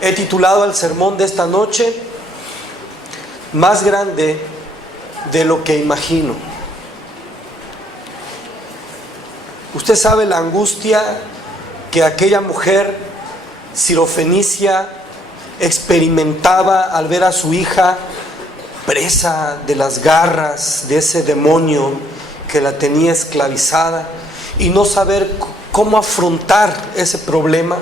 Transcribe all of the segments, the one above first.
He titulado al sermón de esta noche, Más grande de lo que imagino. Usted sabe la angustia que aquella mujer sirofenicia experimentaba al ver a su hija presa de las garras de ese demonio que la tenía esclavizada y no saber cómo afrontar ese problema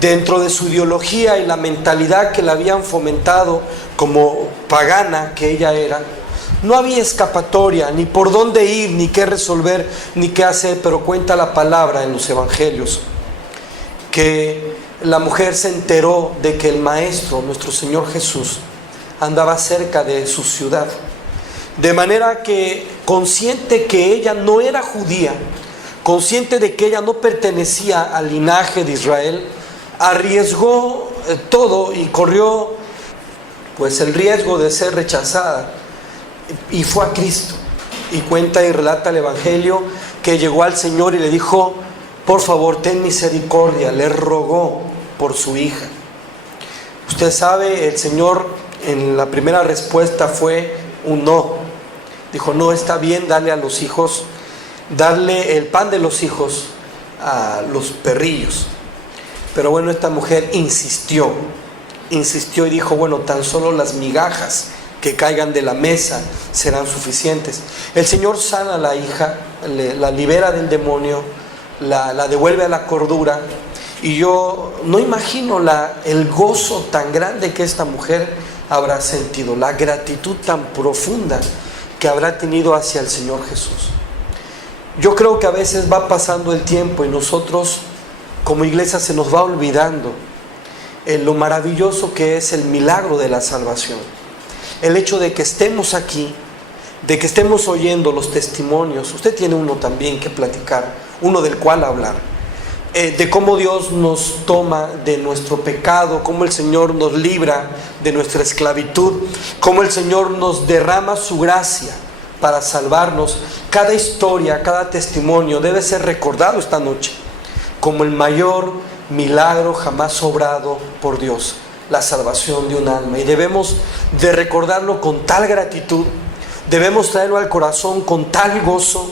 dentro de su ideología y la mentalidad que la habían fomentado como pagana que ella era. No había escapatoria, ni por dónde ir, ni qué resolver, ni qué hacer, pero cuenta la palabra en los evangelios que la mujer se enteró de que el Maestro, nuestro Señor Jesús, andaba cerca de su ciudad. De manera que, consciente que ella no era judía, consciente de que ella no pertenecía al linaje de Israel, arriesgó todo y corrió pues el riesgo de ser rechazada y fue a Cristo. Y cuenta y relata el Evangelio que llegó al Señor y le dijo: por favor, ten misericordia. Le rogó por su hija. Usted sabe, el Señor en la primera respuesta fue un no. Dijo: no está bien darle a los hijos, darle el pan de los hijos a los perrillos. Pero bueno, esta mujer insistió y dijo: bueno, tan solo las migajas que caigan de la mesa serán suficientes. El Señor sana a la hija, la libera del demonio, la devuelve a la cordura. Y yo no imagino el gozo tan grande que esta mujer habrá sentido, la gratitud tan profunda que habrá tenido hacia el Señor Jesús. Yo creo que a veces va pasando el tiempo y nosotros como iglesia se nos va olvidando lo maravilloso que es el milagro de la salvación. El hecho de que estemos aquí, de que estemos oyendo los testimonios. Usted tiene uno también que platicar, uno del cual hablar, de cómo Dios nos toma de nuestro pecado, cómo el Señor nos libra de nuestra esclavitud, cómo el Señor nos derrama su gracia para salvarnos. Cada historia, cada testimonio debe ser recordado esta noche como el mayor milagro jamás obrado por Dios, la salvación de un alma. Y debemos de recordarlo con tal gratitud, debemos traerlo al corazón con tal gozo,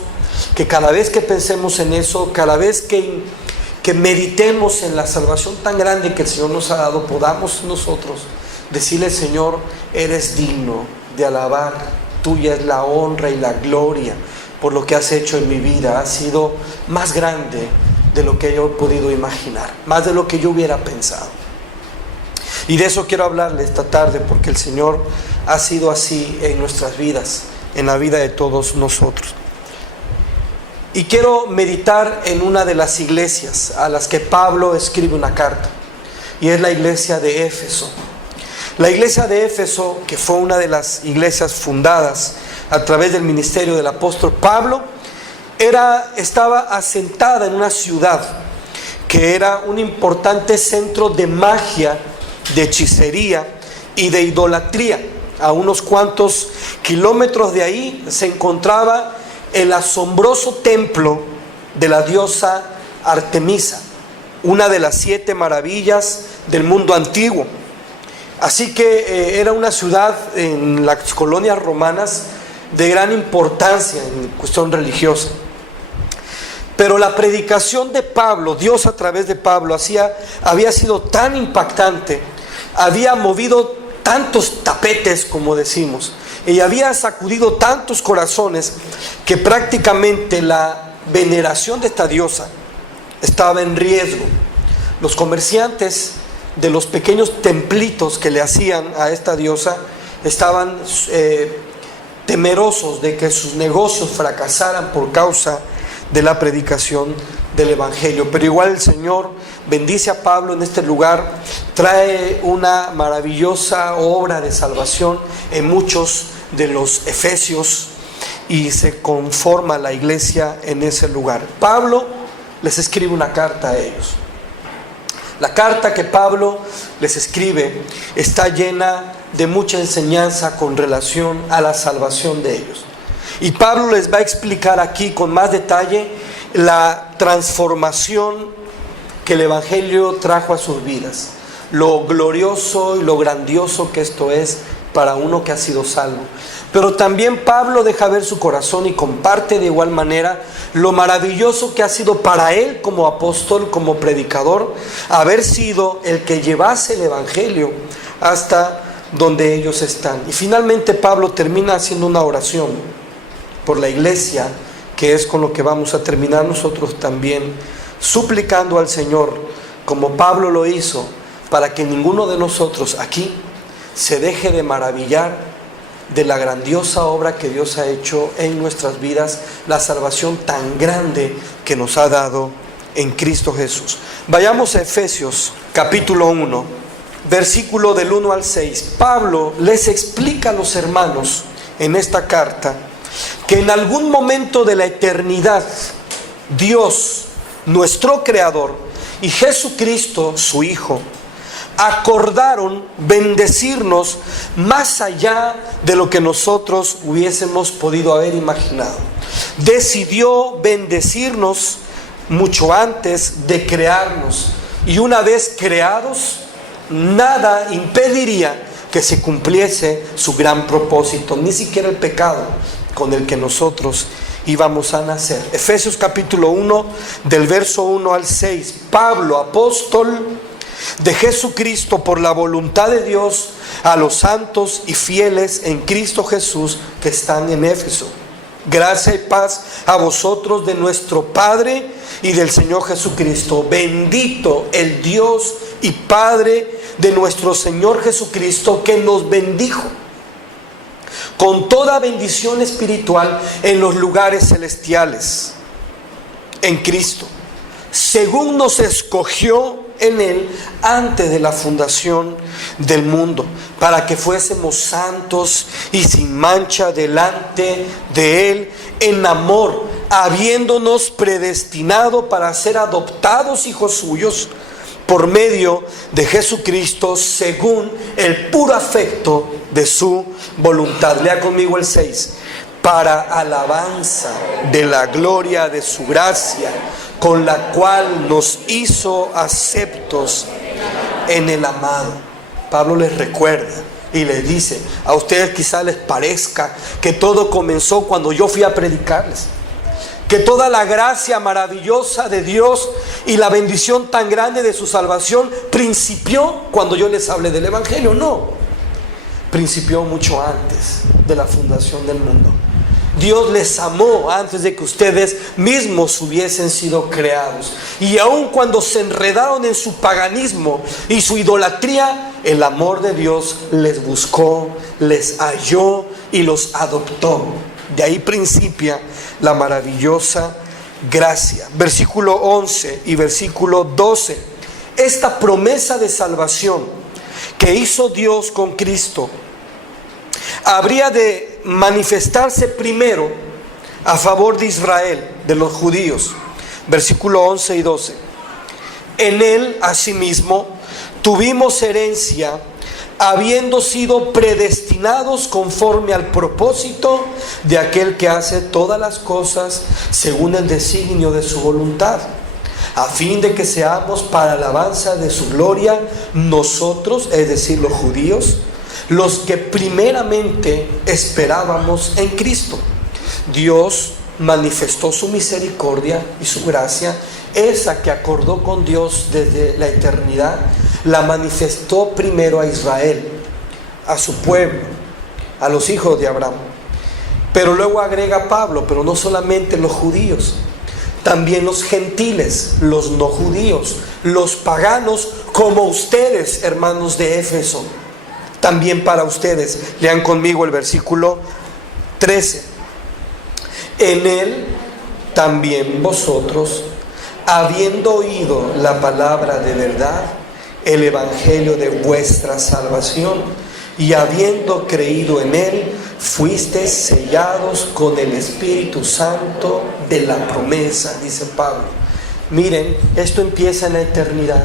que cada vez que pensemos en eso, cada vez que meditemos en la salvación tan grande que el Señor nos ha dado, podamos nosotros decirle: Señor, eres digno de alabar, tuya es la honra y la gloria por lo que has hecho en mi vida. Ha sido más grande de lo que yo he podido imaginar, más de lo que yo hubiera pensado. Y de eso quiero hablarle esta tarde, porque el Señor ha sido así en nuestras vidas, en la vida de todos nosotros. Y quiero meditar en una de las iglesias a las que Pablo escribe una carta, y es la iglesia de Éfeso. La iglesia de Éfeso, que fue una de las iglesias fundadas a través del ministerio del apóstol Pablo, estaba asentada en una ciudad que era un importante centro de magia, de hechicería y de idolatría. A unos cuantos kilómetros de ahí se encontraba el asombroso templo de la diosa Artemisa, una de las 7 maravillas del mundo antiguo. Así que era una ciudad en las colonias romanas de gran importancia en cuestión religiosa. Pero la predicación de Pablo, Dios a través de Pablo, había sido tan impactante, había movido tantos tapetes, como decimos, y había sacudido tantos corazones, que prácticamente la veneración de esta diosa estaba en riesgo. Los comerciantes de los pequeños templitos que le hacían a esta diosa estaban temerosos de que sus negocios fracasaran por causa de la predicación del Evangelio. Pero igual el Señor bendice a Pablo en este lugar, trae una maravillosa obra de salvación en muchos de los efesios y se conforma la iglesia en ese lugar. Pablo les escribe una carta a ellos. La carta que Pablo les escribe está llena de mucha enseñanza con relación a la salvación de ellos. Y Pablo les va a explicar aquí con más detalle la transformación que el Evangelio trajo a sus vidas, lo glorioso y lo grandioso que esto es para uno que ha sido salvo. Pero también Pablo deja ver su corazón y comparte de igual manera lo maravilloso que ha sido para él como apóstol, como predicador, haber sido el que llevase el evangelio hasta donde ellos están. Y finalmente Pablo termina haciendo una oración por la iglesia, que es con lo que vamos a terminar nosotros también, suplicando al Señor, como Pablo lo hizo, para que ninguno de nosotros aquí se deje de maravillar de la grandiosa obra que Dios ha hecho en nuestras vidas, la salvación tan grande que nos ha dado en Cristo Jesús. Vayamos a Efesios capítulo 1, versículo del 1 al 6. Pablo les explica a los hermanos en esta carta que en algún momento de la eternidad Dios, nuestro Creador, y Jesucristo, su Hijo, acordaron bendecirnos más allá de lo que nosotros hubiésemos podido haber imaginado. Decidió bendecirnos mucho antes de crearnos, y una vez creados, nada impediría que se cumpliese su gran propósito, ni siquiera el pecado con el que nosotros íbamos a nacer. Efesios capítulo 1, del verso 1 al 6. Pablo, apóstol de Jesucristo por la voluntad de Dios, a los santos y fieles en Cristo Jesús que están en Éfeso. Gracia y paz a vosotros de nuestro Padre y del Señor Jesucristo. Bendito el Dios y Padre de nuestro Señor Jesucristo, que nos bendijo con toda bendición espiritual en los lugares celestiales en Cristo, según nos escogió en Él antes de la fundación del mundo, para que fuésemos santos y sin mancha delante de Él en amor, habiéndonos predestinado para ser adoptados hijos suyos por medio de Jesucristo, según el puro afecto de su voluntad. Lea conmigo el 6. Para alabanza de la gloria de su gracia, con la cual nos hizo aceptos en el amado. Pablo les recuerda y les dice, a ustedes quizás les parezca que todo comenzó cuando yo fui a predicarles, que toda la gracia maravillosa de Dios y la bendición tan grande de su salvación principió cuando yo les hablé del evangelio. No, principió mucho antes de la fundación del mundo. Dios les amó antes de que ustedes mismos hubiesen sido creados. Y aun cuando se enredaron en su paganismo y su idolatría, el amor de Dios les buscó, les halló y los adoptó. De ahí principia la maravillosa gracia. Versículo 11 y versículo 12. Esta promesa de salvación que hizo Dios con Cristo habría de manifestarse primero a favor de Israel, de los judíos. Versículo 11 y 12. En Él, asimismo, tuvimos herencia, habiendo sido predestinados conforme al propósito de aquel que hace todas las cosas según el designio de su voluntad, a fin de que seamos para alabanza de su gloria nosotros, es decir, los judíos, los que primeramente esperábamos en Cristo. Dios manifestó su misericordia y su gracia, esa que acordó con Dios desde la eternidad, la manifestó primero a Israel, a su pueblo, a los hijos de Abraham. Pero luego agrega Pablo, pero no solamente los judíos, también los gentiles, los no judíos, los paganos, como ustedes, hermanos de Éfeso. También para ustedes. Lean conmigo el versículo 13. En Él también vosotros, habiendo oído la palabra de verdad, el evangelio de vuestra salvación, y habiendo creído en Él, fuisteis sellados con el Espíritu Santo de la promesa, dice Pablo. Miren, esto empieza en la eternidad.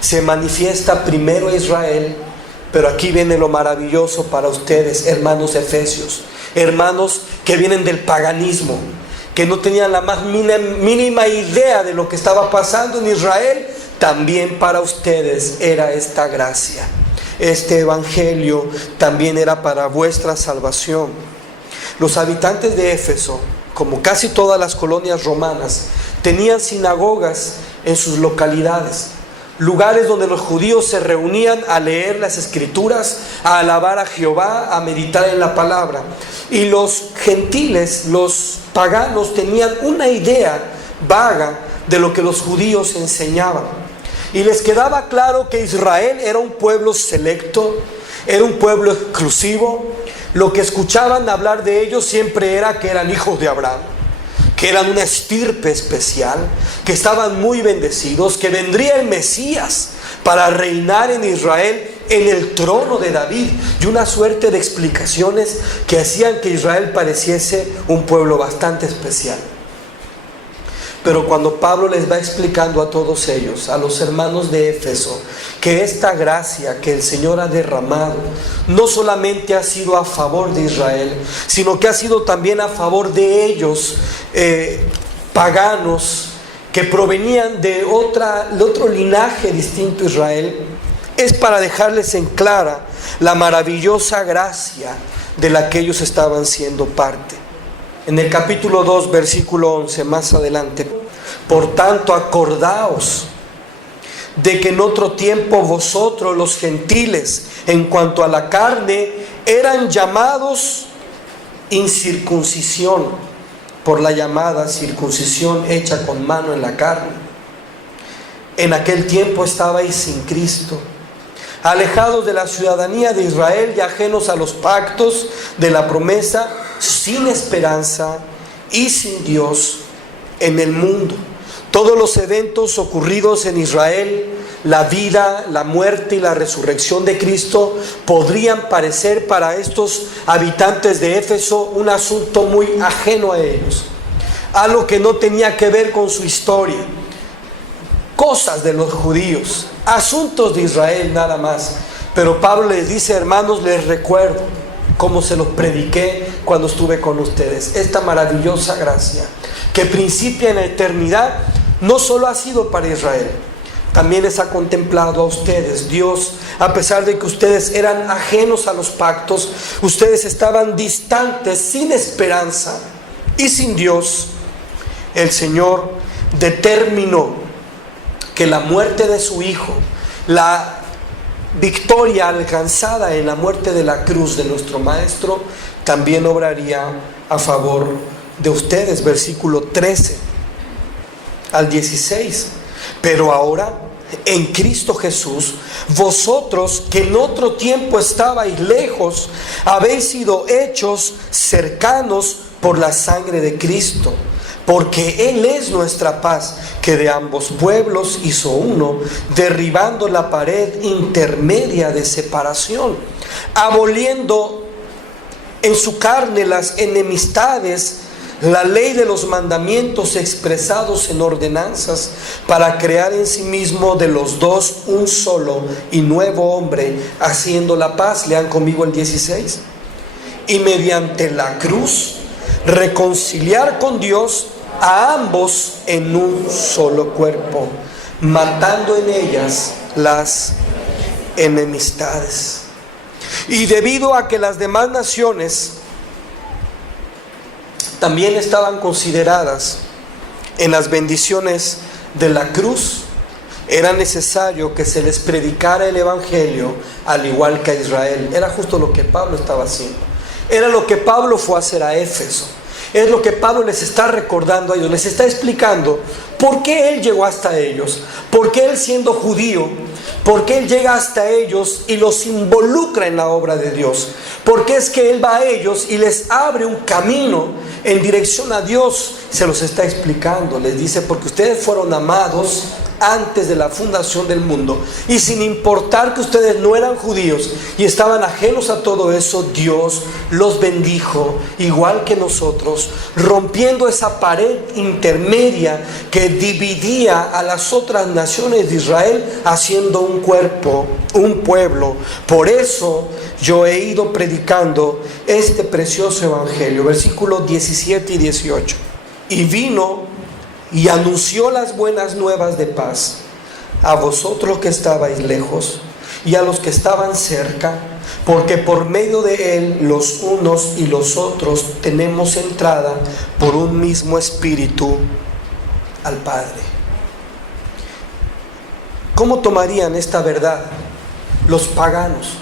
Se manifiesta primero a Israel, pero aquí viene lo maravilloso para ustedes, hermanos efesios, hermanos que vienen del paganismo, que no tenían la más mínima idea de lo que estaba pasando en Israel. también para ustedes era esta gracia. Este evangelio también era para vuestra salvación. Los habitantes de Éfeso, como casi todas las colonias romanas, tenían sinagogas en sus localidades, lugares donde los judíos se reunían a leer las escrituras, a alabar a Jehová, a meditar en la palabra. Y los gentiles, los paganos, tenían una idea vaga de lo que los judíos enseñaban. Y les quedaba claro que Israel era un pueblo selecto, era un pueblo exclusivo. Lo que escuchaban hablar de ellos siempre era que eran hijos de Abraham, que eran una estirpe especial, que estaban muy bendecidos, que vendría el Mesías para reinar en Israel en el trono de David, y una suerte de explicaciones que hacían que Israel pareciese un pueblo bastante especial. Pero cuando Pablo les va explicando a todos ellos, a los hermanos de Éfeso, que esta gracia que el Señor ha derramado no solamente ha sido a favor de Israel, sino que ha sido también a favor de ellos, paganos, que provenían de otro linaje distinto a Israel, es para dejarles en clara la maravillosa gracia de la que ellos estaban siendo parte. En el capítulo 2, versículo 11, más adelante: por tanto, acordaos de que en otro tiempo vosotros, los gentiles, en cuanto a la carne, eran llamados incircuncisión, por la llamada circuncisión hecha con mano en la carne. En aquel tiempo estabais sin Cristo, alejados de la ciudadanía de Israel y ajenos a los pactos de la promesa, sin esperanza y sin Dios en el mundo. Todos los eventos ocurridos en Israel, la vida, la muerte y la resurrección de Cristo, podrían parecer para estos habitantes de Éfeso un asunto muy ajeno a ellos, algo que no tenía que ver con su historia, cosas de los judíos, asuntos de Israel nada más. Pero Pablo les dice: hermanos, les recuerdo como se los prediqué cuando estuve con ustedes, esta maravillosa gracia que principia en la eternidad, no solo ha sido para Israel, también les ha contemplado a ustedes. Dios, a pesar de que ustedes eran ajenos a los pactos, ustedes estaban distantes, sin esperanza y sin Dios, el Señor determinó que la muerte de su Hijo, la victoria alcanzada en la muerte de la cruz de nuestro Maestro, también obraría a favor de ustedes. Versículo 13 al 16. Pero ahora, en Cristo Jesús, vosotros que en otro tiempo estabais lejos, habéis sido hechos cercanos por la sangre de Cristo, porque Él es nuestra paz, que de ambos pueblos hizo uno, derribando la pared intermedia de separación, aboliendo en su carne las enemistades, la ley de los mandamientos expresados en ordenanzas, para crear en sí mismo de los dos un solo y nuevo hombre, haciendo la paz. Lean conmigo el 16. Y mediante la cruz reconciliar con Dios a ambos en un solo cuerpo, matando en ellas las enemistades. Y debido a que las demás naciones también estaban consideradas en las bendiciones de la cruz, era necesario que se les predicara el evangelio al igual que a Israel. Era justo lo que Pablo estaba haciendo. Era lo que Pablo fue a hacer a Éfeso. Es lo que Pablo les está recordando a ellos. Les está explicando por qué él llegó hasta ellos, por qué él, siendo judío, por qué él llega hasta ellos y los involucra en la obra de Dios. Por qué es que él va a ellos y les abre un camino en dirección a Dios. Se los está explicando. Les dice: porque ustedes fueron amados antes de la fundación del mundo, y sin importar que ustedes no eran judíos y estaban ajenos a todo eso, Dios los bendijo igual que nosotros, rompiendo esa pared intermedia que dividía a las otras naciones de Israel, haciendo un cuerpo, un pueblo. Por eso yo he ido predicando este precioso evangelio. Versículos 17 y 18. Y vino y anunció las buenas nuevas de paz a vosotros que estabais lejos y a los que estaban cerca, porque por medio de Él los unos y los otros tenemos entrada por un mismo Espíritu al Padre. ¿Cómo tomarían esta verdad los paganos?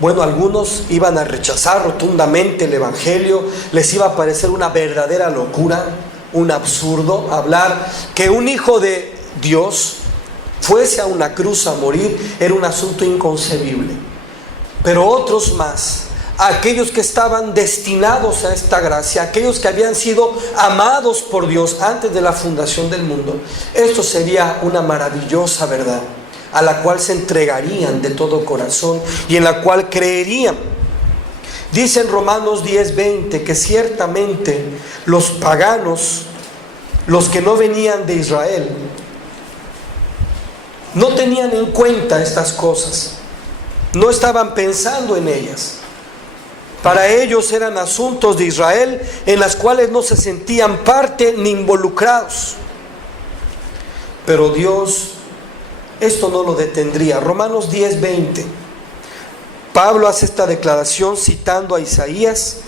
Bueno, algunos iban a rechazar rotundamente el Evangelio, les iba a parecer una verdadera locura, un absurdo, hablar que un hijo de Dios fuese a una cruz a morir, era un asunto inconcebible. Pero otros más, aquellos que estaban destinados a esta gracia, aquellos que habían sido amados por Dios antes de la fundación del mundo, esto sería una maravillosa verdad, a la cual se entregarían de todo corazón y en la cual creerían. Dice en Romanos 10:20 que ciertamente los paganos, los que no venían de Israel, no tenían en cuenta estas cosas, no estaban pensando en ellas. Para ellos eran asuntos de Israel en las cuales no se sentían parte ni involucrados. Pero Dios esto no lo detendría. Romanos 10:20. Pablo hace esta declaración citando a Isaías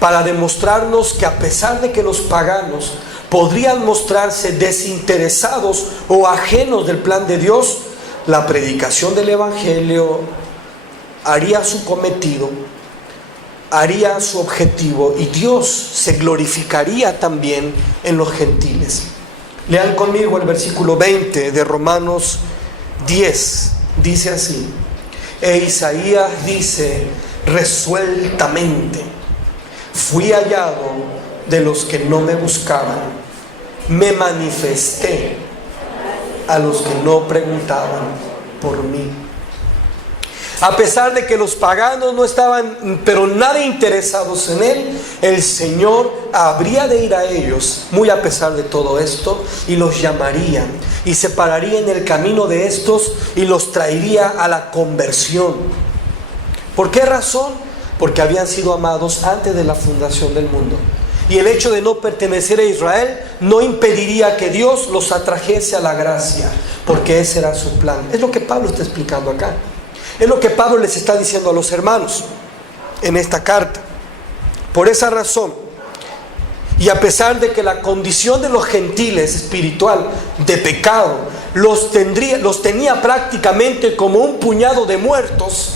para demostrarnos que a pesar de que los paganos podrían mostrarse desinteresados o ajenos del plan de Dios, la predicación del Evangelio haría su cometido, haría su objetivo, y Dios se glorificaría también en los gentiles. Lean conmigo el versículo 20 de Romanos 10. Dice así: e Isaías dice resueltamente: fui hallado de los que no me buscaban, me manifesté a los que no preguntaban por mí. A pesar de que los paganos no estaban pero nada interesados en Él, el Señor habría de ir a ellos, muy a pesar de todo esto, y los llamaría y se pararía en el camino de estos y los traería a la conversión. ¿Por qué razón? Porque habían sido amados antes de la fundación del mundo. Y el hecho de no pertenecer a Israel no impediría que Dios los atrajese a la gracia, porque ese era su plan. Es lo que Pablo está explicando acá. Es lo que Pablo les está diciendo a los hermanos en esta carta. Por esa razón, y a pesar de que la condición de los gentiles espiritual de pecado los tenía prácticamente como un puñado de muertos,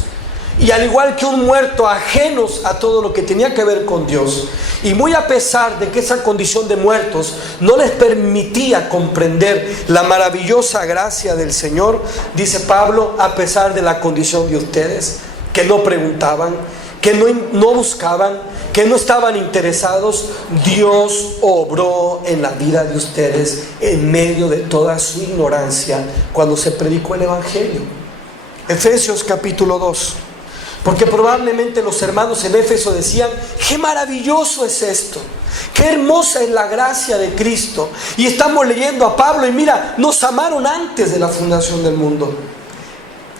y al igual que un muerto ajenos a todo lo que tenía que ver con Dios, y muy a pesar de que esa condición de muertos no les permitía comprender la maravillosa gracia del Señor, dice Pablo, a pesar de la condición de ustedes, que no preguntaban, que no buscaban, que no estaban interesados, Dios obró en la vida de ustedes en medio de toda su ignorancia cuando se predicó el Evangelio. Efesios capítulo 2. Porque probablemente los hermanos en Éfeso decían: qué maravilloso es esto, qué hermosa es la gracia de Cristo. Y estamos leyendo a Pablo y mira, nos amaron antes de la fundación del mundo.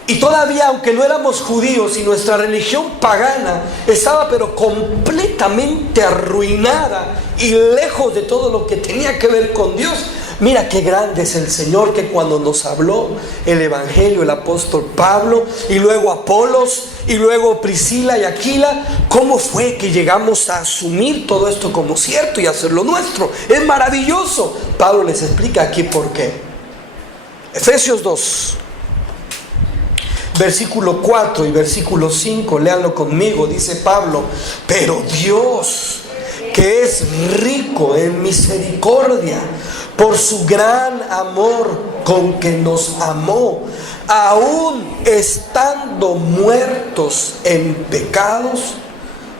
Y todavía, aunque no éramos judíos y nuestra religión pagana estaba pero completamente arruinada y lejos de todo lo que tenía que ver con Dios, mira qué grande es el Señor, que cuando nos habló el Evangelio, el apóstol Pablo, y luego Apolos, y luego Priscila y Aquila, ¿cómo fue que llegamos a asumir todo esto como cierto y hacerlo nuestro? Es maravilloso. Pablo les explica aquí por qué. Efesios 2, versículo 4 y versículo 5, léanlo conmigo. Dice Pablo: pero Dios, que es rico en misericordia, por su gran amor con que nos amó, aún estando muertos en pecados,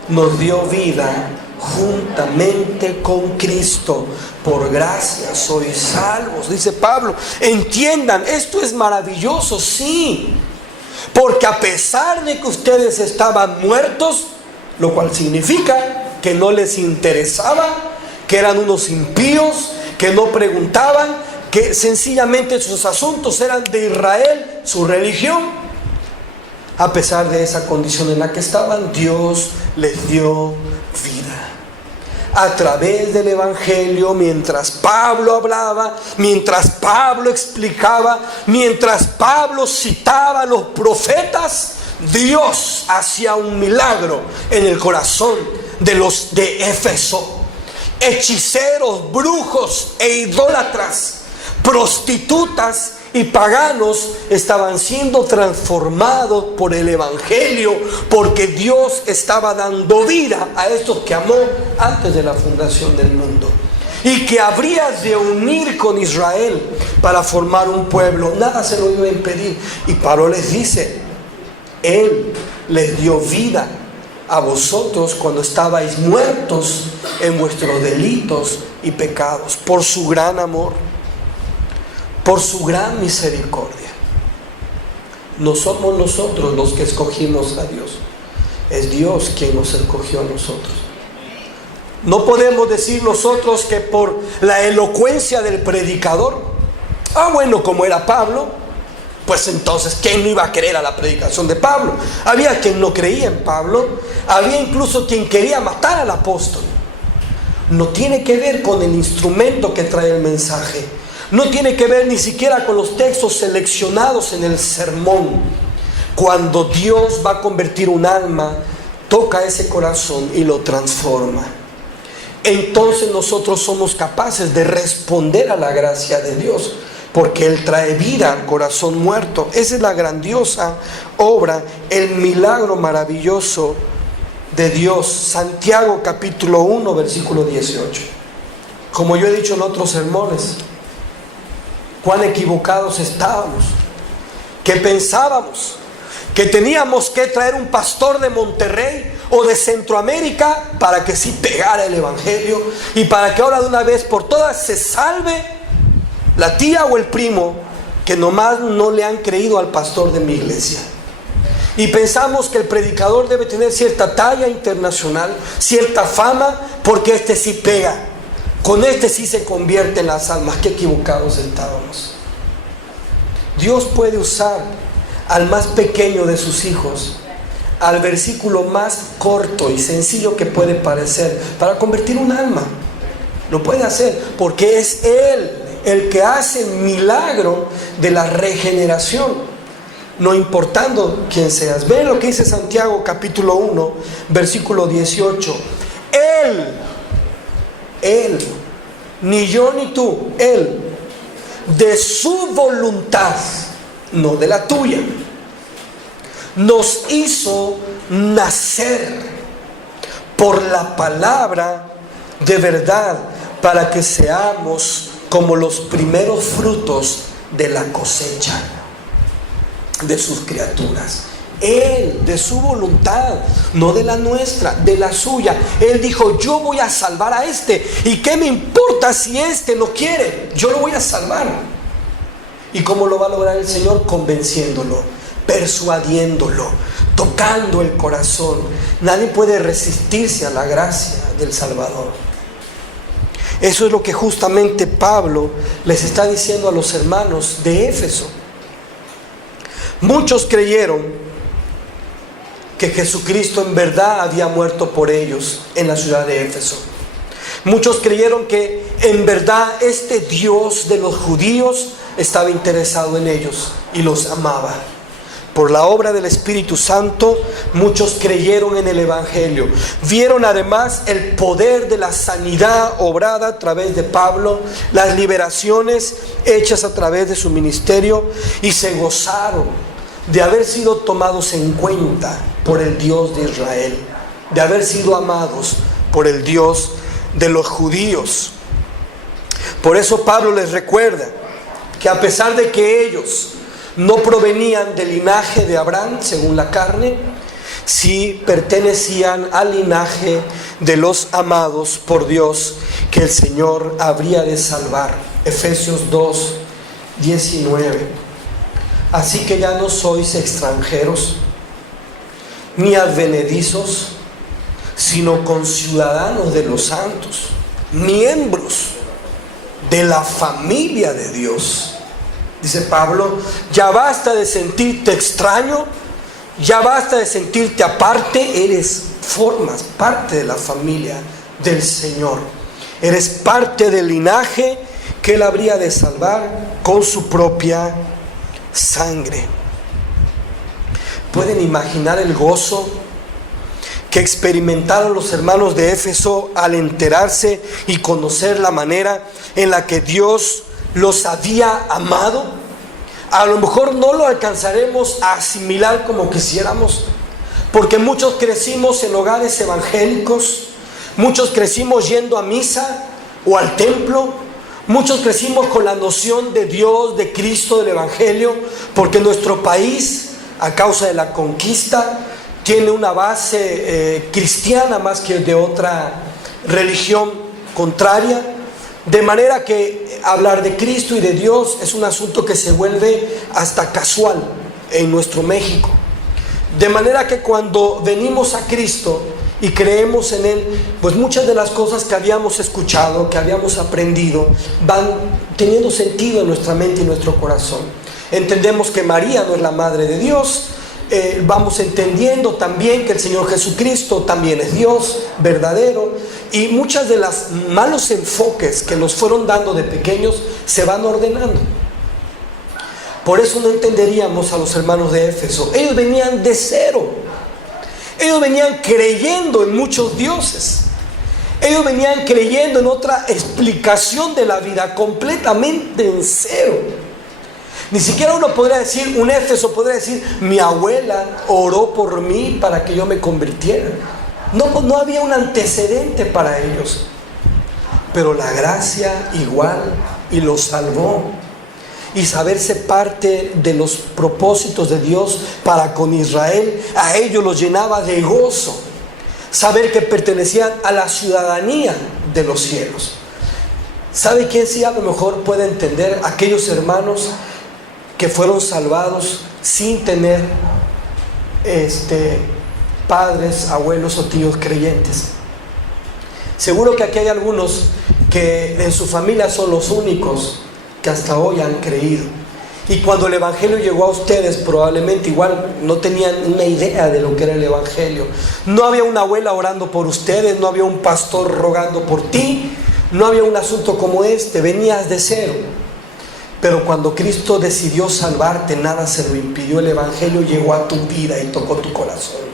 nos dio vida juntamente con Cristo. Por gracia sois salvos, dice Pablo. Entiendan, esto es maravilloso, sí, porque a pesar de que ustedes estaban muertos, lo cual significa que no les interesaba, que eran unos impíos, que no preguntaban, que sencillamente sus asuntos eran de Israel, su religión, a pesar de esa condición en la que estaban, Dios les dio vida. a través del Evangelio, mientras Pablo hablaba, mientras Pablo explicaba, mientras Pablo citaba a los profetas, Dios hacía un milagro en el corazón de los de Éfeso. Hechiceros, brujos e idólatras, prostitutas y paganos estaban siendo transformados por el Evangelio, porque Dios estaba dando vida a estos que amó antes de la fundación del mundo, y que habría de unir con Israel para formar un pueblo. Nada se lo iba a impedir. Y Pablo les dice: Él les dio vida a vosotros cuando estabais muertos en vuestros delitos y pecados, por su gran amor, por su gran misericordia. No somos nosotros los que escogimos a Dios, es Dios quien nos escogió a nosotros. No podemos decir nosotros que por la elocuencia del predicador, bueno, como era Pablo, pues entonces, ¿quién no iba a creer a la predicación de Pablo? Había quien no creía en Pablo, había incluso quien quería matar al apóstol. No tiene que ver con el instrumento que trae el mensaje, no tiene que ver ni siquiera con los textos seleccionados en el sermón. Cuando Dios va a convertir un alma, toca ese corazón y lo transforma. Entonces nosotros somos capaces de responder a la gracia de Dios, porque Él trae vida al corazón muerto. Esa es la grandiosa obra, el milagro maravilloso de Dios. Santiago capítulo 1, versículo 18. Como yo he dicho en otros sermones, cuán equivocados estábamos, que pensábamos que teníamos que traer un pastor de Monterrey o de Centroamérica para que sí pegara el Evangelio, y para que ahora de una vez por todas se salve la tía o el primo que nomás no le han creído al pastor de mi iglesia. Y pensamos que el predicador debe tener cierta talla internacional, cierta fama, porque este sí pega, con este sí se convierten las almas. Qué equivocados estábamos. Dios puede usar al más pequeño de sus hijos, al versículo más corto y sencillo que puede parecer, para convertir un alma. Lo puede hacer porque es Él el que hace el milagro de la regeneración, no importando quién seas. Ven lo que dice Santiago capítulo 1, versículo 18. Él, ni yo ni tú, Él, de su voluntad, no de la tuya, nos hizo nacer por la palabra de verdad, para que seamos como los primeros frutos de la cosecha de sus criaturas. Él, de su voluntad, no de la nuestra, de la suya. Él dijo: yo voy a salvar a este, y qué me importa si este no quiere, yo lo voy a salvar. ¿Y cómo lo va a lograr el Señor? Convenciéndolo, persuadiéndolo, tocando el corazón. Nadie puede resistirse a la gracia del Salvador. Eso es lo que justamente Pablo les está diciendo a los hermanos de Éfeso. Muchos creyeron que Jesucristo en verdad había muerto por ellos en la ciudad de Éfeso. Muchos creyeron que en verdad este Dios de los judíos estaba interesado en ellos y los amaba. Por la obra del Espíritu Santo, muchos creyeron en el Evangelio. Vieron además el poder de la sanidad obrada a través de Pablo, las liberaciones hechas a través de su ministerio, y se gozaron de haber sido tomados en cuenta por el Dios de Israel, de haber sido amados por el Dios de los judíos. Por eso Pablo les recuerda que a pesar de que ellos no provenían del linaje de Abraham según la carne, sí pertenecían al linaje de los amados por Dios, que el Señor habría de salvar. Efesios 2, 19. Así que ya no sois extranjeros ni advenedizos, sino conciudadanos de los santos, miembros de la familia de Dios. Dice Pablo: ya basta de sentirte extraño, ya basta de sentirte aparte, formas parte de la familia del Señor. Eres parte del linaje que Él habría de salvar con su propia sangre. ¿Pueden imaginar el gozo que experimentaron los hermanos de Éfeso al enterarse y conocer la manera en la que Dios los había amado? A lo mejor no lo alcanzaremos a asimilar como quisiéramos, porque muchos crecimos en hogares evangélicos, muchos crecimos yendo a misa o al templo, muchos crecimos con la noción de Dios, de Cristo, del Evangelio, porque nuestro país, a causa de la conquista, tiene una base cristiana más que de otra religión contraria, de manera que hablar de Cristo y de Dios es un asunto que se vuelve hasta casual en nuestro México. De manera que cuando venimos a Cristo y creemos en Él, pues muchas de las cosas que habíamos escuchado, que habíamos aprendido, van teniendo sentido en nuestra mente y nuestro corazón. Entendemos que María no es la madre de Dios. Vamos entendiendo también que el Señor Jesucristo también es Dios verdadero, y muchas de los malos enfoques que nos fueron dando de pequeños se van ordenando. Por eso no entenderíamos a los hermanos de Éfeso. Ellos venían de cero. Ellos venían creyendo en muchos dioses. Ellos venían creyendo en otra explicación de la vida, completamente en cero. Ni siquiera uno podría decir, un Éfeso podría decir, mi abuela oró por mí para que yo me convirtiera. No había un antecedente para ellos. Pero la gracia igual y los salvó. Y saberse parte de los propósitos de Dios para con Israel, a ellos los llenaba de gozo. Saber que pertenecían a la ciudadanía de los cielos. ¿Sabe quién sí a lo mejor puede entender? Aquellos hermanos que fueron salvados sin tener padres, abuelos o tíos creyentes. Seguro que aquí hay algunos que en su familia son los únicos que hasta hoy han creído. Y cuando el Evangelio llegó a ustedes, probablemente igual no tenían una idea de lo que era el Evangelio. No había una abuela orando por ustedes, no había un pastor rogando por ti, no había un asunto como este, venías de cero. Pero cuando Cristo decidió salvarte, nada se lo impidió. El Evangelio llegó a tu vida y tocó tu corazón.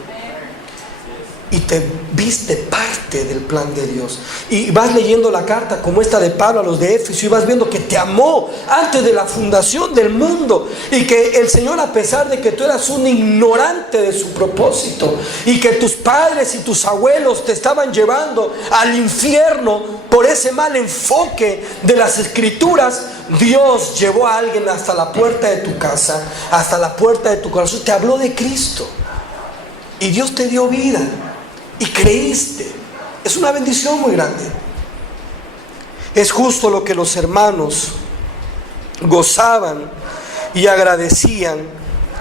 Y te viste parte del plan de Dios. Y vas leyendo la carta como esta de Pablo a los de Éfeso, y vas viendo que te amó antes de la fundación del mundo. Y que el Señor, a pesar de que tú eras un ignorante de su propósito, y que tus padres y tus abuelos te estaban llevando al infierno por ese mal enfoque de las Escrituras, Dios llevó a alguien hasta la puerta de tu casa, hasta la puerta de tu corazón. Te habló de Cristo. Y Dios te dio vida. Y creíste. Es una bendición muy grande. Es justo lo que los hermanos gozaban y agradecían.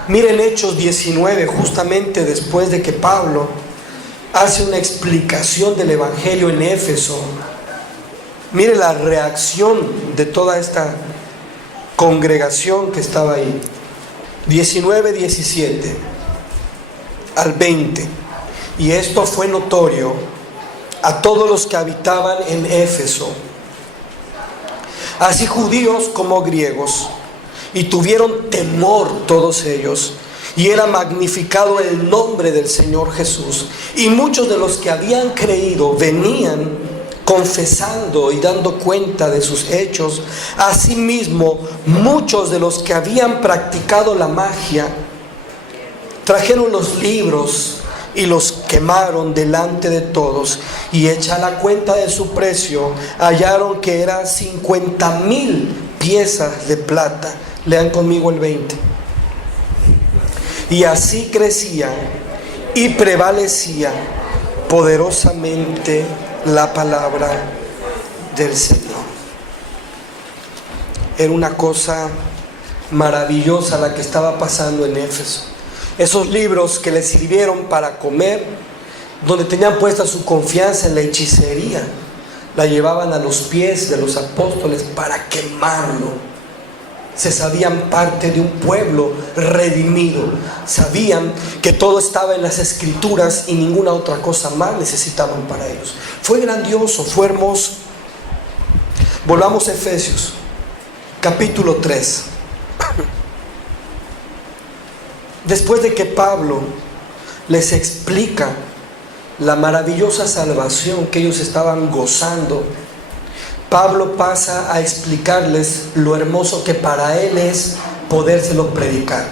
Miren Hechos 19, justamente después de que Pablo hace una explicación del Evangelio en Éfeso. Mire la reacción de toda esta congregación que estaba ahí. 19, 17 al 20. Y esto fue notorio a todos los que habitaban en Éfeso, así judíos como griegos, y tuvieron temor todos ellos, y era magnificado el nombre del Señor Jesús. Y muchos de los que habían creído venían confesando y dando cuenta de sus hechos. Asimismo, muchos de los que habían practicado la magia trajeron los libros y los quemaron delante de todos, y hecha la cuenta de su precio, hallaron que eran 50,000 piezas de plata. Lean conmigo el 20. Y así crecía y prevalecía poderosamente la palabra del Señor. Era una cosa maravillosa la que estaba pasando en Éfeso. Esos libros que les sirvieron para comer, donde tenían puesta su confianza en la hechicería, la llevaban a los pies de los apóstoles para quemarlo se sabían parte de un pueblo redimido. Sabían que todo estaba en las Escrituras y ninguna otra cosa más necesitaban para ellos. Fue grandioso, fue hermoso. Volvamos a Efesios, capítulo 3. Después de que Pablo les explica la maravillosa salvación que ellos estaban gozando, Pablo pasa a explicarles lo hermoso que para él es podérselo predicar.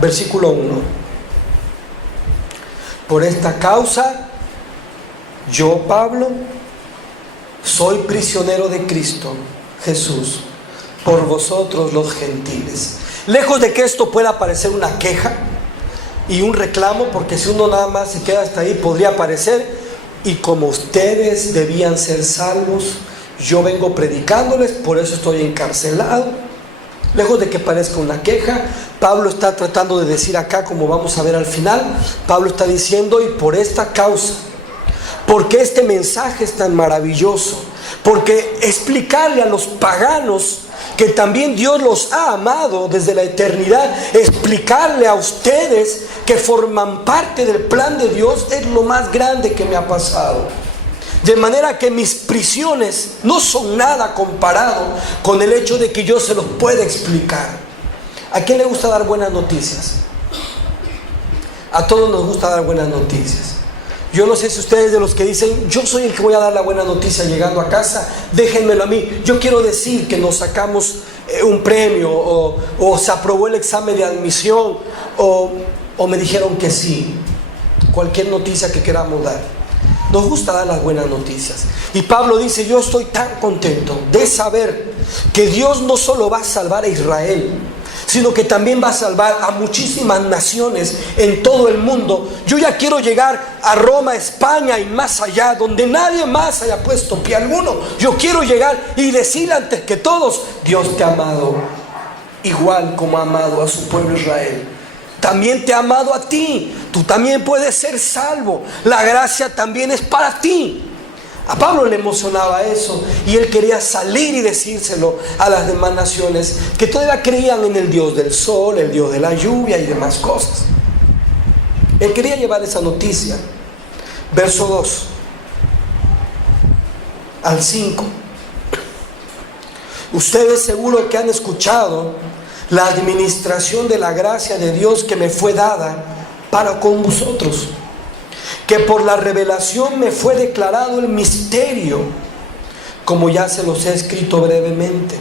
Versículo 1. Por esta causa, yo, Pablo, soy prisionero de Cristo Jesús, por vosotros los gentiles. Lejos de que esto pueda parecer una queja y un reclamo, porque si uno nada más se queda hasta ahí, podría parecer: y como ustedes debían ser salvos, yo vengo predicándoles, por eso estoy encarcelado. Lejos de que parezca una queja, Pablo está tratando de decir acá, como vamos a ver al final, Pablo está diciendo: y por esta causa, porque este mensaje es tan maravilloso, porque explicarle a los paganos que también Dios los ha amado desde la eternidad, explicarle a ustedes que forman parte del plan de Dios, es lo más grande que me ha pasado. De manera que mis prisiones no son nada comparado con el hecho de que yo se los pueda explicar. ¿A quién le gusta dar buenas noticias? A todos nos gusta dar buenas noticias. Yo no sé si ustedes de los que dicen: yo soy el que voy a dar la buena noticia llegando a casa, déjenmelo a mí. Yo quiero decir que nos sacamos un premio, o se aprobó el examen de admisión, o me dijeron que sí. Cualquier noticia que queramos dar. Nos gusta dar las buenas noticias. Y Pablo dice: yo estoy tan contento de saber que Dios no solo va a salvar a Israel, sino que también va a salvar a muchísimas naciones en todo el mundo. Yo ya quiero llegar a Roma, España y más allá, donde nadie más haya puesto pie alguno. Yo quiero llegar y decirle antes que todos: Dios te ha amado igual como ha amado a su pueblo Israel. También te ha amado a ti. Tú también puedes ser salvo. La gracia también es para ti. A Pablo le emocionaba eso, y él quería salir y decírselo a las demás naciones que todavía creían en el Dios del sol, el Dios de la lluvia y demás cosas. Él quería llevar esa noticia. Verso 2 al 5. Ustedes seguro que han escuchado la administración de la gracia de Dios que me fue dada para con vosotros, que por la revelación me fue declarado el misterio, como ya se los he escrito brevemente,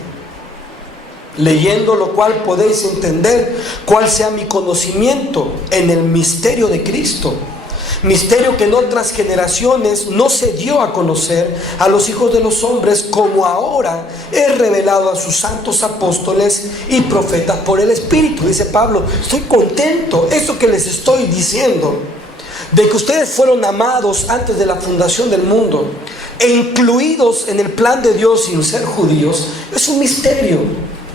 leyendo lo cual podéis entender cuál sea mi conocimiento en el misterio de Cristo, misterio que en otras generaciones no se dio a conocer a los hijos de los hombres, como ahora es revelado a sus santos apóstoles y profetas por el Espíritu. Dice Pablo: estoy contento, eso que les estoy diciendo, de que ustedes fueron amados antes de la fundación del mundo e incluidos en el plan de Dios sin ser judíos, es un misterio.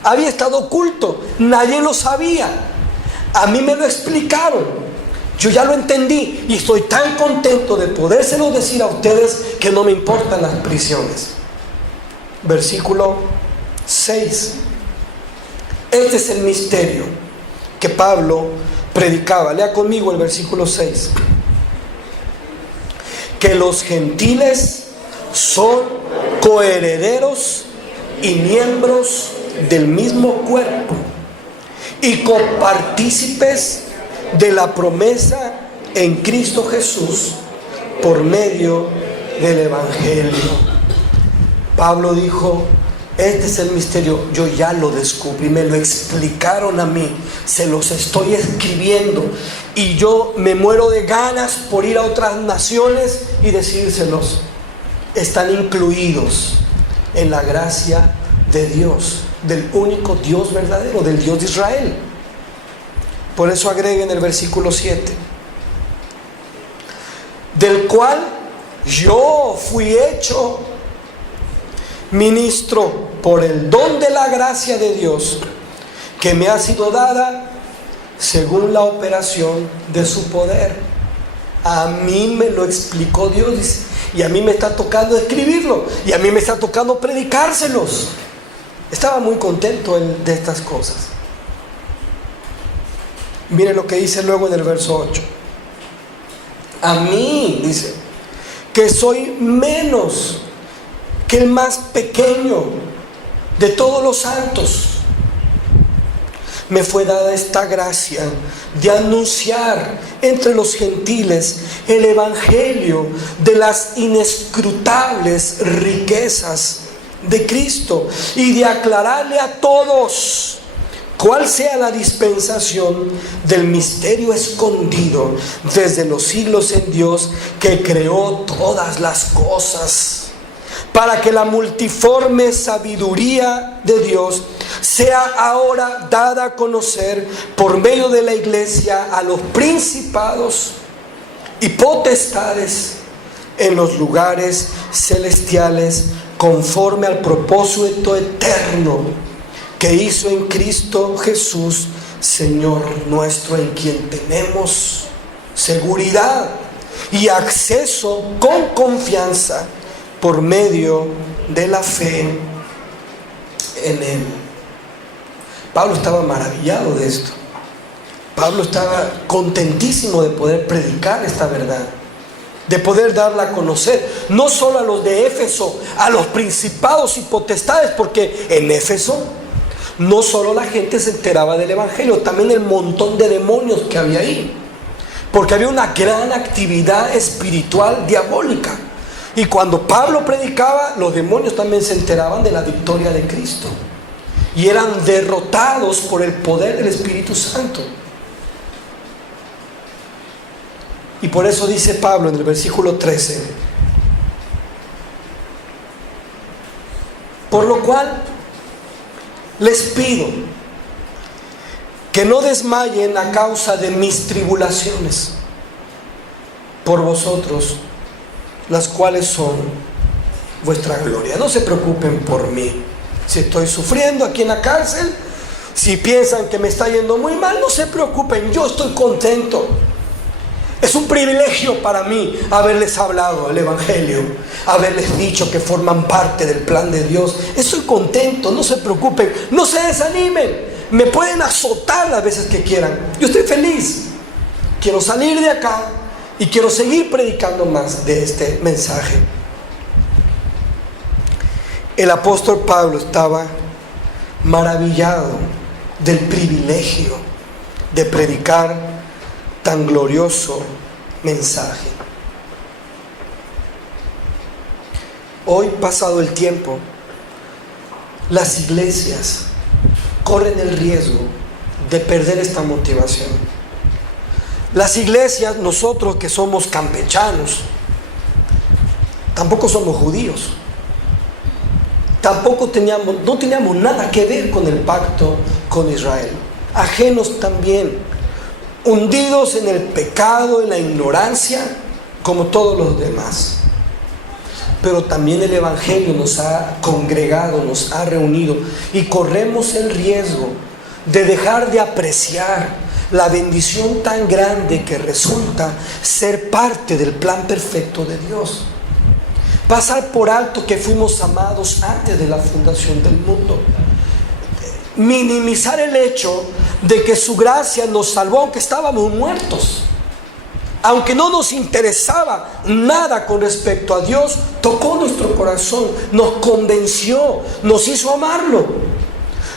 Había estado oculto, nadie lo sabía. A mí me lo explicaron, yo ya lo entendí, y estoy tan contento de podérselo decir a ustedes que no me importan las prisiones. Versículo 6. Este es el misterio que Pablo predicaba. Lea conmigo el versículo 6. Que los gentiles son coherederos y miembros del mismo cuerpo y copartícipes de la promesa en Cristo Jesús por medio del Evangelio. Pablo dijo: este es el misterio, yo ya lo descubrí, me lo explicaron a mí, se los estoy escribiendo, y yo me muero de ganas por ir a otras naciones y decírselos. Están incluidos en la gracia de Dios, del único Dios verdadero, del Dios de Israel. Por eso agrega en el versículo 7: del cual yo fui hecho ministro por el don de la gracia de Dios que me ha sido dada según la operación de su poder. A mí me lo explicó Dios, dice, y a mí me está tocando escribirlo, y a mí me está tocando predicárselos. Estaba muy contento él de estas cosas. Mire lo que dice luego en el verso 8. A mí, dice, que soy menos que el más pequeño de todos los santos, me fue dada esta gracia de anunciar entre los gentiles el evangelio de las inescrutables riquezas de Cristo y de aclararle a todos cuál sea la dispensación del misterio escondido desde los siglos en Dios, que creó todas las cosas, para que la multiforme sabiduría de Dios sea ahora dada a conocer por medio de la iglesia a los principados y potestades en los lugares celestiales, conforme al propósito eterno que hizo en Cristo Jesús, Señor nuestro, en quien tenemos seguridad y acceso con confianza por medio de la fe en Él. Pablo estaba maravillado de esto. Pablo estaba contentísimo de poder predicar esta verdad, de poder darla a conocer, no solo a los de Éfeso, a los principados y potestades, porque en Éfeso no solo la gente se enteraba del evangelio, también el montón de demonios que había ahí, porque había una gran actividad espiritual diabólica. Y cuando Pablo predicaba, los demonios también se enteraban de la victoria de Cristo y eran derrotados por el poder del Espíritu Santo. Y por eso dice Pablo en el versículo 13: por lo cual les pido que no desmayen a causa de mis tribulaciones por vosotros, las cuales son vuestra gloria. No se preocupen por mí. Si estoy sufriendo aquí en la cárcel, si piensan que me está yendo muy mal, no se preocupen, yo estoy contento. Es un privilegio para mí haberles hablado el evangelio, haberles dicho que forman parte del plan de Dios. Estoy contento, no se preocupen, no se desanimen. Me pueden azotar las veces que quieran, yo estoy feliz. Quiero salir de acá y quiero seguir predicando más de este mensaje. El apóstol Pablo estaba maravillado del privilegio de predicar tan glorioso mensaje. Hoy, pasado el tiempo, las iglesias corren el riesgo de perder esta motivación. Las iglesias, nosotros que somos campechanos, tampoco somos judíos, no teníamos nada que ver con el pacto con Israel, ajenos también, hundidos en el pecado, en la ignorancia, como todos los demás. Pero también el evangelio nos ha congregado, nos ha reunido, y corremos el riesgo de dejar de apreciar la bendición tan grande que resulta ser parte del plan perfecto de Dios. Pasar por alto que fuimos amados antes de la fundación del mundo. Minimizar el hecho de que su gracia nos salvó aunque estábamos muertos. Aunque no nos interesaba nada con respecto a Dios, tocó nuestro corazón, nos convenció, nos hizo amarlo.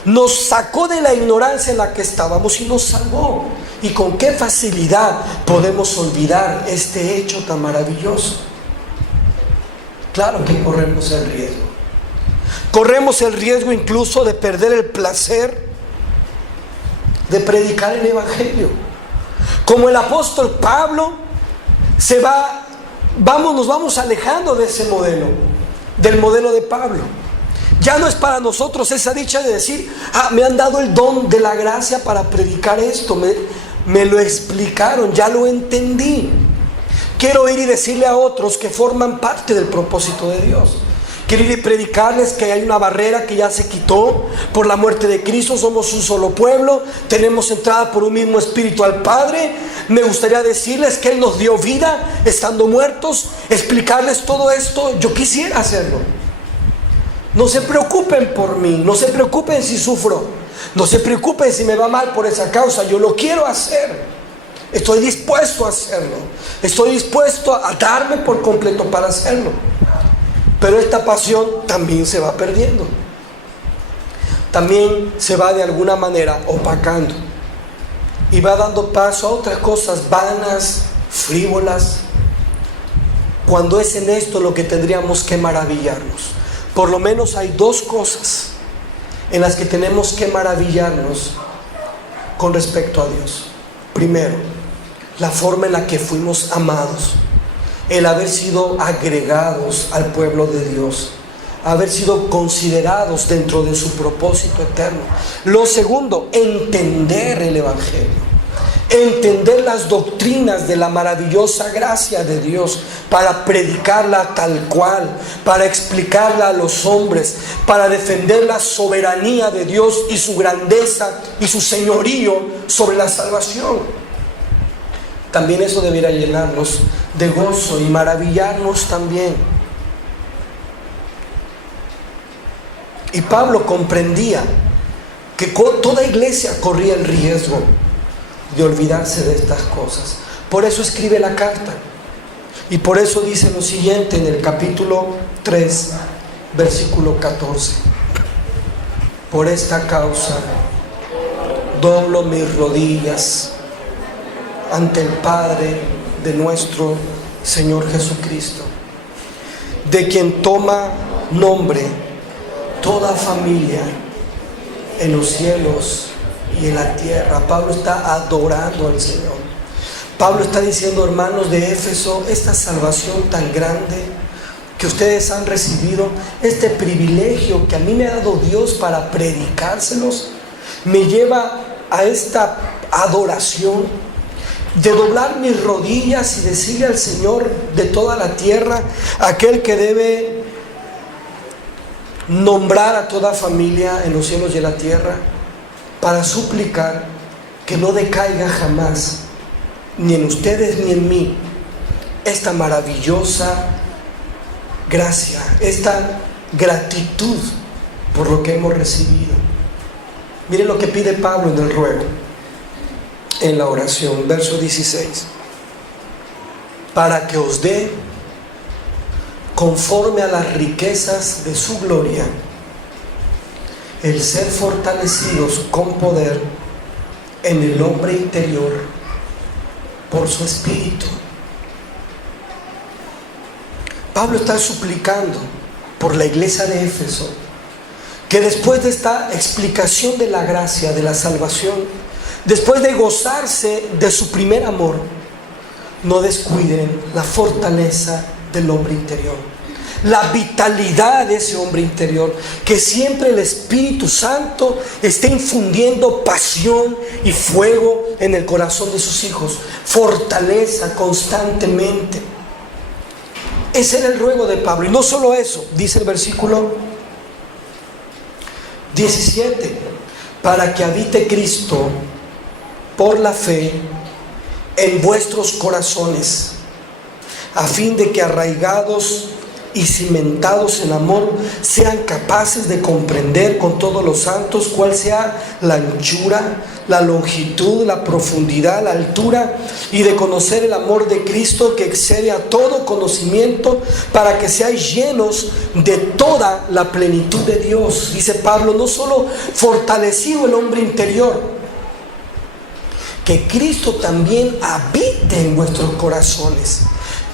Nos sacó de la ignorancia en la que estábamos y nos salvó. Y con qué facilidad podemos olvidar este hecho tan maravilloso. Claro que corremos el riesgo. Corremos el riesgo incluso de perder el placer de predicar el evangelio. Como el apóstol Pablo nos vamos alejando de ese modelo, del modelo de Pablo. Ya no es para nosotros esa dicha de decir, me han dado el don de la gracia para predicar esto, me lo explicaron, ya lo entendí. Quiero ir y decirle a otros que forman parte del propósito de Dios. Quiero ir y predicarles que hay una barrera que ya se quitó por la muerte de Cristo. Somos un solo pueblo, tenemos entrada por un mismo espíritu al Padre. Me gustaría decirles que Él nos dio vida estando muertos. Explicarles todo esto, yo quisiera hacerlo. No se preocupen por mí, no se preocupen si sufro, no se preocupen si me va mal por esa causa. Yo lo quiero hacer, estoy dispuesto a hacerlo, estoy dispuesto a darme por completo para hacerlo. Pero esta pasión también se va perdiendo, también se va de alguna manera opacando y va dando paso a otras cosas vanas, frívolas, cuando es en esto lo que tendríamos que maravillarnos. Por lo menos hay dos cosas en las que tenemos que maravillarnos con respecto a Dios. Primero, la forma en la que fuimos amados, el haber sido agregados al pueblo de Dios, haber sido considerados dentro de su propósito eterno. Lo segundo, entender el Evangelio, entender las doctrinas de la maravillosa gracia de Dios para predicarla tal cual, para explicarla a los hombres, para defender la soberanía de Dios y su grandeza y su señorío sobre la salvación. También eso debiera llenarnos de gozo y maravillarnos también. Y Pablo comprendía que toda iglesia corría el riesgo de olvidarse de estas cosas. Por eso escribe la carta. Y por eso dice lo siguiente en el capítulo 3, versículo 14. Por esta causa doblo mis rodillas ante el Padre de nuestro Señor Jesucristo, de quien toma nombre toda familia en los cielos y en la tierra. Pablo está adorando al Señor. Pablo está diciendo, hermanos de Éfeso, esta salvación tan grande que ustedes han recibido, este privilegio que a mí me ha dado Dios para predicárselos, me lleva a esta adoración de doblar mis rodillas y decirle al Señor de toda la tierra, aquel que debe nombrar a toda familia en los cielos y en la tierra, para suplicar que no decaiga jamás, ni en ustedes ni en mí, esta maravillosa gracia, esta gratitud por lo que hemos recibido. Miren lo que pide Pablo en el ruego, en la oración, verso 16: para que os dé, conforme a las riquezas de su gloria, el ser fortalecidos con poder en el hombre interior por su espíritu. Pablo está suplicando por la iglesia de Éfeso que después de esta explicación de la gracia, de la salvación, después de gozarse de su primer amor, no descuiden la fortaleza del hombre interior, la vitalidad de ese hombre interior, que siempre el Espíritu Santo esté infundiendo pasión y fuego en el corazón de sus hijos, fortaleza constantemente. Ese era el ruego de Pablo. Y no solo eso, dice el versículo 17: para que habite Cristo por la fe en vuestros corazones, a fin de que arraigados y cimentados en amor, sean capaces de comprender con todos los santos cuál sea la anchura, la longitud, la profundidad, la altura, y de conocer el amor de Cristo que excede a todo conocimiento, para que seáis llenos de toda la plenitud de Dios. Dice Pablo, no solo fortalecido el hombre interior, que Cristo también habite en vuestros corazones.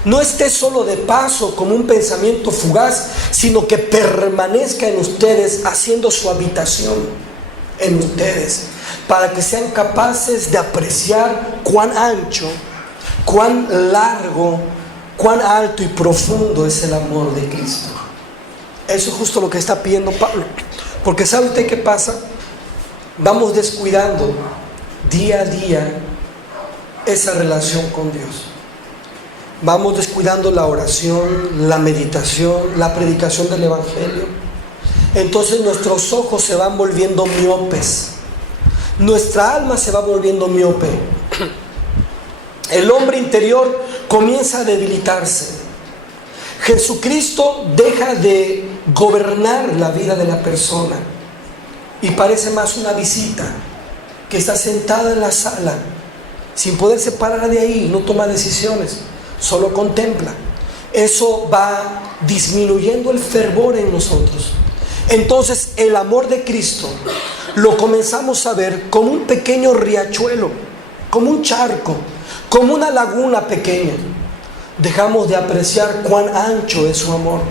No esté solo de paso como un pensamiento fugaz, sino que permanezca en ustedes, haciendo su habitación en ustedes, para que sean capaces de apreciar cuán ancho, cuán largo, cuán alto y profundo es el amor de Cristo. Eso es justo lo que está pidiendo Pablo. Porque ¿sabe usted qué pasa? Vamos descuidando día a día esa relación con Dios. Vamos descuidando la oración, la meditación, la predicación del Evangelio. Entonces nuestros ojos se van volviendo miopes. Nuestra alma se va volviendo miope. El hombre interior comienza a debilitarse. Jesucristo deja de gobernar la vida de la persona. Y parece más una visita que está sentada en la sala, sin poderse parar de ahí, no toma decisiones, solo contempla. Eso va disminuyendo el fervor en nosotros. Entonces el amor de Cristo lo comenzamos a ver como un pequeño riachuelo, como un charco, como una laguna pequeña. Dejamos de apreciar cuán ancho es su amor,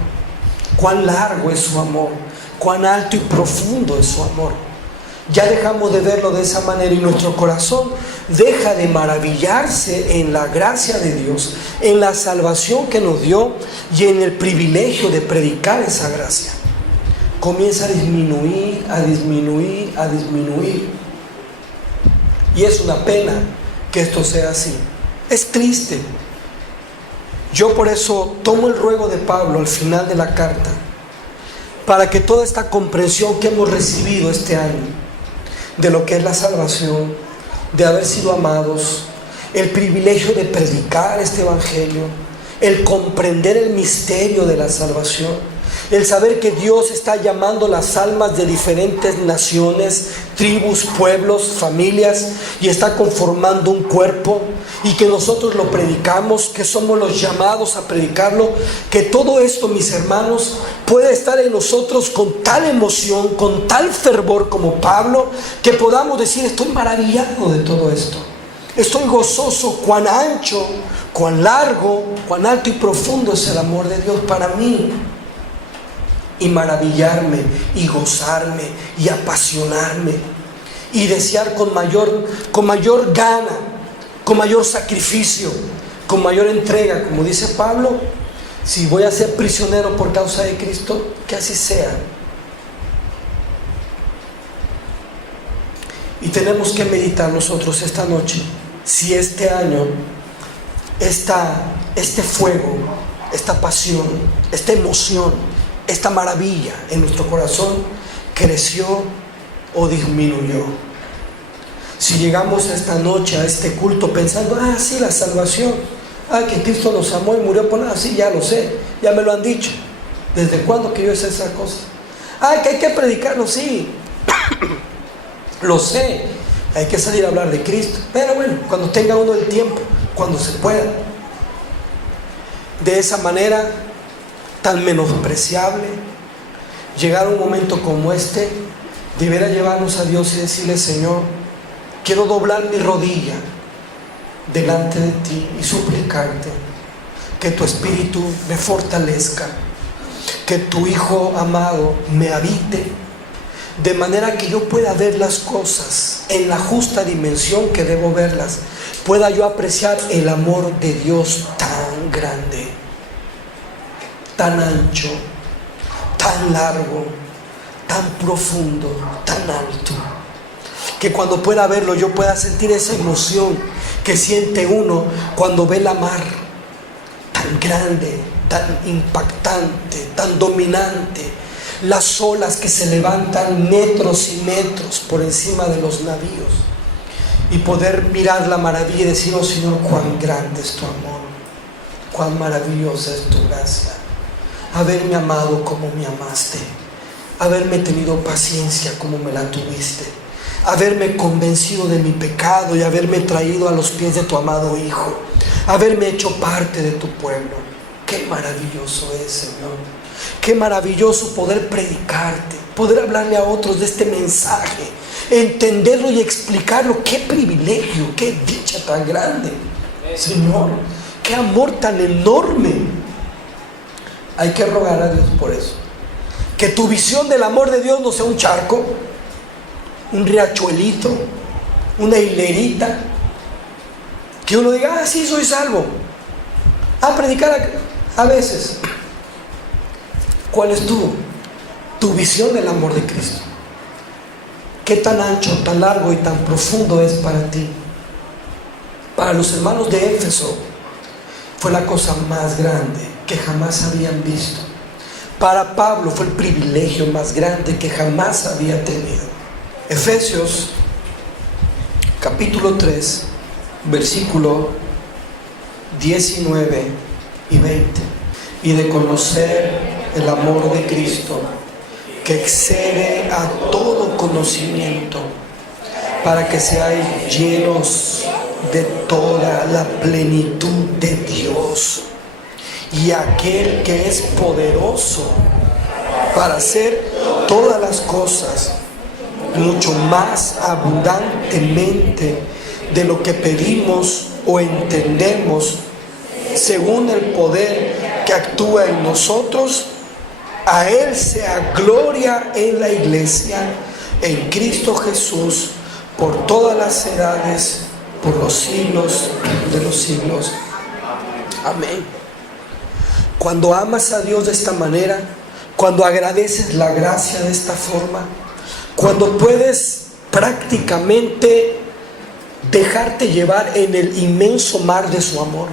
cuán largo es su amor, cuán alto y profundo es su amor. Ya dejamos de verlo de esa manera y nuestro corazón deja de maravillarse en la gracia de Dios, en la salvación que nos dio y en el privilegio de predicar esa gracia. Comienza a disminuir, a disminuir, a disminuir. Y es una pena que esto sea así. Es triste. Yo por eso tomo el ruego de Pablo al final de la carta, para que toda esta comprensión que hemos recibido este año, de lo que es la salvación, de haber sido amados, el privilegio de predicar este evangelio, el comprender el misterio de la salvación, el saber que Dios está llamando las almas de diferentes naciones, tribus, pueblos, familias, y está conformando un cuerpo, y que nosotros lo predicamos, que somos los llamados a predicarlo, que todo esto, mis hermanos, puede estar en nosotros con tal emoción, con tal fervor como Pablo, que podamos decir: estoy maravillado de todo esto, estoy gozoso, cuán ancho, cuán largo, cuán alto y profundo es el amor de Dios para mí. Y maravillarme, y gozarme, y apasionarme, y desear con mayor gana, con mayor sacrificio, con mayor entrega, como dice Pablo: si voy a ser prisionero por causa de Cristo, que así sea. Y tenemos que meditar nosotros esta noche, si este año, este fuego, esta pasión, esta emoción, esta maravilla en nuestro corazón creció o disminuyó. Si llegamos esta noche a este culto pensando: sí, la salvación, que Cristo nos amó y murió por nada, sí, ya lo sé, ya me lo han dicho. ¿Desde cuándo que yo sé esa cosa? Que hay que predicarlo, sí, lo sé, hay que salir a hablar de Cristo, pero bueno, cuando tenga uno el tiempo, cuando se pueda. De esa manera tan menospreciable, llegar a un momento como este deberá llevarnos a Dios y decirle: Señor, quiero doblar mi rodilla delante de ti y suplicarte que tu Espíritu me fortalezca, que tu Hijo amado me habite, de manera que yo pueda ver las cosas en la justa dimensión que debo verlas, pueda yo apreciar el amor de Dios tan grande, tan ancho, tan largo, tan profundo, tan alto, que cuando pueda verlo yo pueda sentir esa emoción que siente uno cuando ve la mar, tan grande, tan impactante, tan dominante, las olas que se levantan metros y metros por encima de los navíos, y poder mirar la maravilla y decir: oh Señor, cuán grande es tu amor, cuán maravillosa es tu gracia, haberme amado como me amaste, haberme tenido paciencia como me la tuviste, haberme convencido de mi pecado y haberme traído a los pies de tu amado Hijo, haberme hecho parte de tu pueblo. Qué maravilloso es, Señor. Qué maravilloso poder predicarte, poder hablarle a otros de este mensaje, entenderlo y explicarlo. Qué privilegio, qué dicha tan grande, Señor, qué amor tan enorme. Hay que rogar a Dios por eso, que tu visión del amor de Dios no sea un charco, un riachuelito, una hilerita, que uno diga: sí, soy salvo, predicar a veces. ¿Cuál es tu visión del amor de Cristo? ¿Qué tan ancho, tan largo y tan profundo es para ti? Para los hermanos de Éfeso fue la cosa más grande que jamás habían visto. Para Pablo fue el privilegio más grande que jamás había tenido. Efesios capítulo 3, versículo 19 y 20. Y de conocer el amor de Cristo, que excede a todo conocimiento, para que seáis llenos de toda la plenitud de Dios. Y aquel que es poderoso para hacer todas las cosas mucho más abundantemente de lo que pedimos o entendemos, según el poder que actúa en nosotros, a Él sea gloria en la iglesia, en Cristo Jesús, por todas las edades, por los siglos de los siglos. Amén. Cuando amas a Dios de esta manera, cuando agradeces la gracia de esta forma, cuando puedes prácticamente dejarte llevar en el inmenso mar de su amor,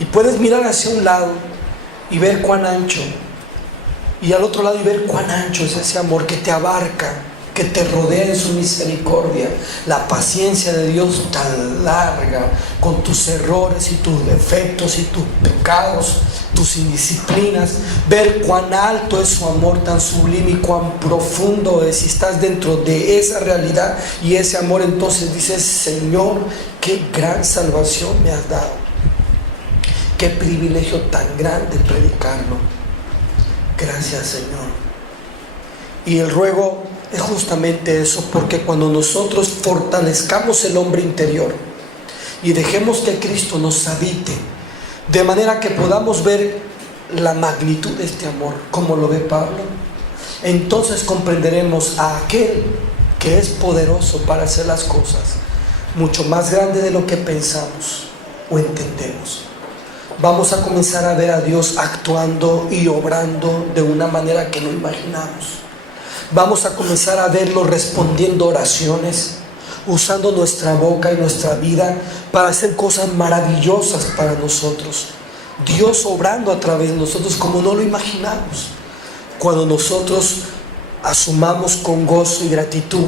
y puedes mirar hacia un lado y ver cuán ancho, y al otro lado y ver cuán ancho es ese amor que te abarca, que te rodea en su misericordia, la paciencia de Dios tan larga, con tus errores y tus defectos y tus pecados, tus indisciplinas, ver cuán alto es su amor tan sublime y cuán profundo es. Si estás dentro de esa realidad y ese amor, entonces dices: Señor, qué gran salvación me has dado, qué privilegio tan grande predicarlo. Gracias, Señor. Y el ruego es justamente eso, porque cuando nosotros fortalezcamos el hombre interior y dejemos que Cristo nos habite, de manera que podamos ver la magnitud de este amor, como lo ve Pablo, entonces comprenderemos a aquel que es poderoso para hacer las cosas mucho más grande de lo que pensamos o entendemos. Vamos a comenzar a ver a Dios actuando y obrando de una manera que no imaginamos. Vamos a comenzar a verlo respondiendo oraciones, usando nuestra boca y nuestra vida para hacer cosas maravillosas para nosotros. Dios obrando a través de nosotros como no lo imaginamos. Cuando nosotros asumamos con gozo y gratitud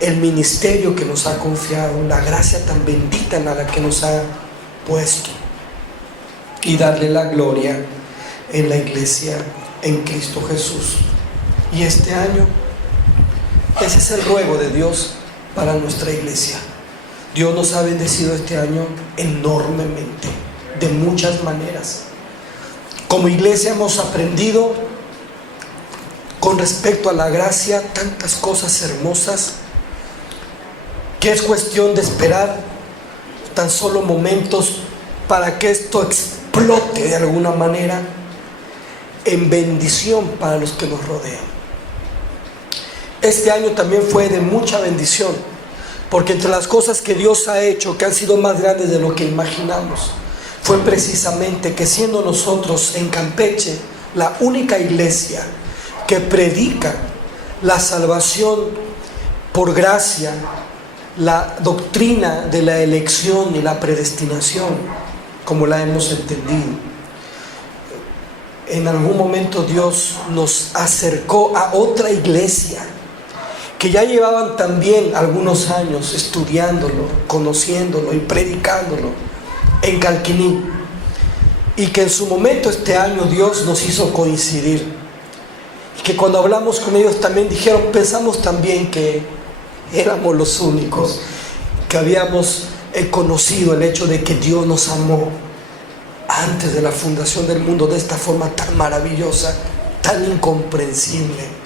el ministerio que nos ha confiado, la gracia tan bendita en la que nos ha puesto, y darle la gloria en la iglesia, en Cristo Jesús. Y este año, ese es el ruego de Dios para nuestra iglesia. Dios nos ha bendecido este año enormemente, de muchas maneras. Como iglesia hemos aprendido con respecto a la gracia tantas cosas hermosas, que es cuestión de esperar tan solo momentos para que esto explote de alguna manera en bendición para los que nos rodean. Este año también fue de mucha bendición, porque entre las cosas que Dios ha hecho, que han sido más grandes de lo que imaginamos, fue precisamente que, siendo nosotros en Campeche la única iglesia que predica la salvación por gracia, la doctrina de la elección y la predestinación, como la hemos entendido, en algún momento Dios nos acercó a otra iglesia que ya llevaban también algunos años estudiándolo, conociéndolo y predicándolo en Calquiní, y que en su momento este año Dios nos hizo coincidir, y que cuando hablamos con ellos también dijeron: pensamos también que éramos los únicos que habíamos conocido el hecho de que Dios nos amó antes de la fundación del mundo de esta forma tan maravillosa, tan incomprensible.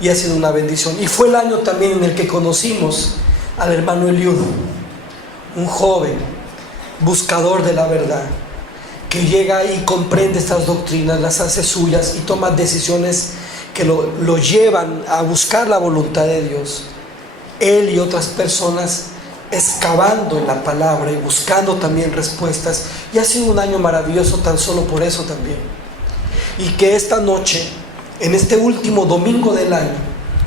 Y ha sido una bendición. Y fue el año también en el que conocimos al hermano Eliud, un joven buscador de la verdad, que llega y comprende estas doctrinas, las hace suyas y toma decisiones que lo llevan a buscar la voluntad de Dios. Él y otras personas excavando en la palabra y buscando también respuestas. Y ha sido un año maravilloso tan solo por eso también. Y que esta noche, en este último domingo del año,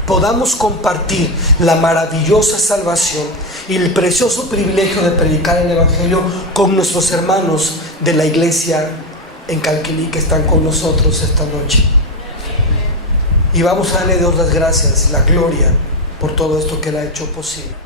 podamos compartir la maravillosa salvación y el precioso privilegio de predicar el Evangelio con nuestros hermanos de la iglesia en Calquiní que están con nosotros esta noche. Y vamos a darle a Dios las gracias y la gloria por todo esto que Él ha hecho posible.